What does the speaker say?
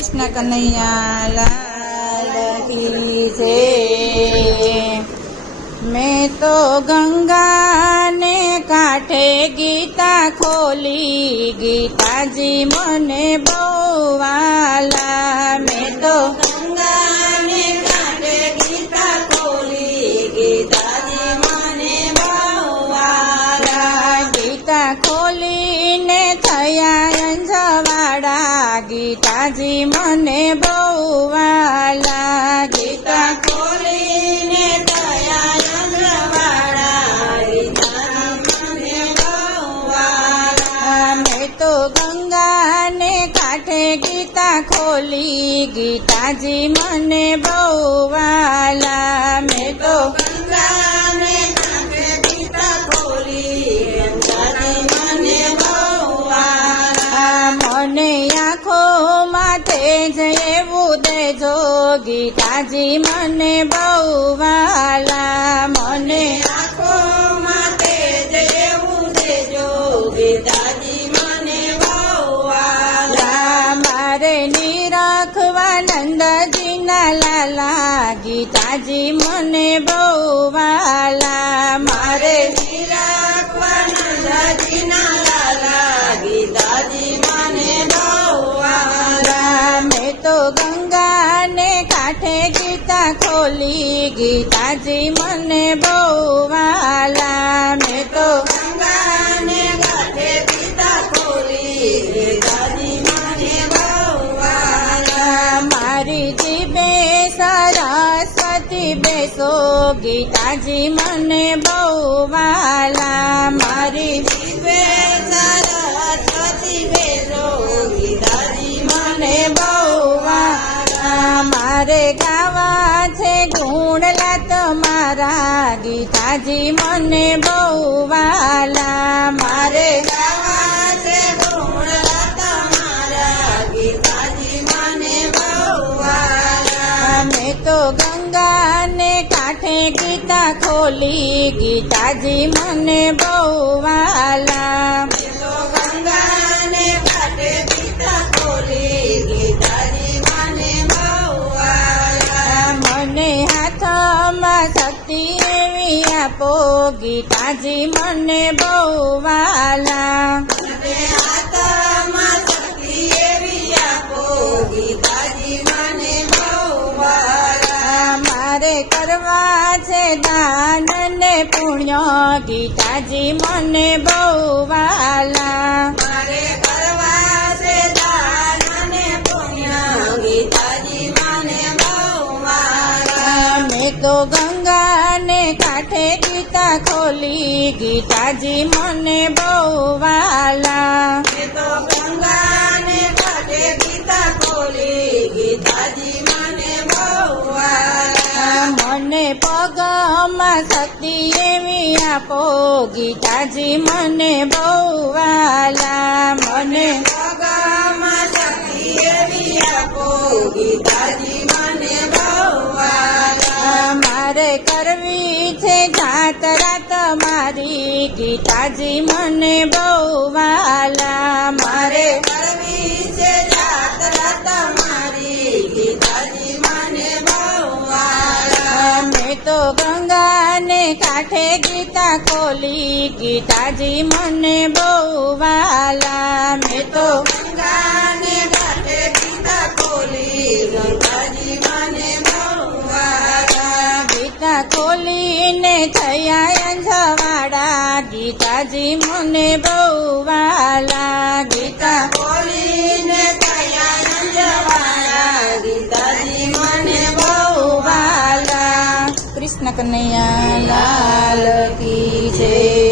કૃષ્ણ કનૈયા લાલ કી જય। મેં તો ગંગાને કાંઠે ગીતા ખોલી, ગીતાજી મને બહુ વાલા। મેં તો ગંગાને કાંઠે ગીતા ખોલી, ગીતાજી મને બહુ વાલા। ગીતા ખોલીને થયા અંજવાડા, ગીતાજી મને બહુ વાલા। ગીતા ખોલીને થયા અંજવાડા, ગીતાજી મને બહુ વાલા। મેં તો ગંગાને કાંઠે ગીતા ખોલી, ગીતાજી મને બહુ વાલા। મેં તો ગંગાને કાંઠે ગીતા ખોલી, ગીતાજી મને બહુ વાલા। મને આંખો માથે જ એવું દેજો, ગીતાજી મને બહુ વાલા। મને આંખો માથે જ એવું દેજો, ગીતાજી મને બહુ વાલા। મારે નિરખવા નંદજીના લાલા, ગીતાજી મને બહુ વાલા। મારે નિરખવા નંદજીના લાલા, ગીતાજી મને બહુ વાલા। મેં તો ગંગાને કાંઠે ગીતા ખોલી, ગીતાજી મને બહુ વાલા। મેં તો ગંગાને કાંઠે ગીતા ખોલી, ગીતાજી મને બહુ વાલા। મારી જીભે સરસ્વતી બેસો, ગીતાજી મને બહુ વાલા। મારી જીભે સરસ્વતી બેસો, ગીતાજી મને બહુ વાલા। મારે ગાવા છે ગુણલા તમારા, ગીતાજી મને બહુ વાલા। મારે ગાવા છે ગુણલા તમારા, ગીતાજી મને બહુ વાલા। મેં તો ગંગાને કાંઠે ગીતા ખોલી, ગીતાજી મને બહુ વાલા। મેં તો ગંગાને કાંઠે ગીતા ખોલી, ગીતાજી મને બહુ વાલા। મને હાથમાં શક્તિ એવી આપો, ગીતાજી મને બહુ વાલા। મને હાથમાં શક્તિ એવી આપો, ગીતાજી મને બહુ વાલા। મારે કરવા છે દાન ને પુણ્ય, ગીતાજી મને બહુ વાલા। મારે કરવા છે દાન ને પુણ્ય, ગીતાજી મને બહુ વાલા। મેં તો ગંગાને કાંઠે ગીતા ખોલી, ગીતાજી મને બહુ વાલા। મેં તો ગંગાને કાંઠે ગીતા ખોલી, ગીતાજી મને બહુ વાલા। મને પગમાં શક્તિ એવી આપો, ગીતાજી મને બહુ વાલા। મને પગમાં શક્તિ એવી આપો, ગીતાજી મને બહુ વાલા। મારે કરવી છે જાત્રા તમારી, ગીતાજી મને બહુ વાલા। મારે કરવી છે જાત્રા તમારી, ગીતાજી મને બહુ વાલા। મેં તો ગંગાને કાંઠે ગીતા ખોલી, ગીતાજી મને બહુ વાલા। મેં તો ગંગાને કાંઠે ગીતા ખોલી, ગંગાજી મને બહુ વાલા। ગીતા ખોલીને થયા અંજવાડા, ગીતાજી મને બહુ વાલા। ગીતા ખોલીને થયા અંજવાડા, ગીતાજી મને બહુ વાલા। કૃષ્ણ કનૈયા લાલ કી જય।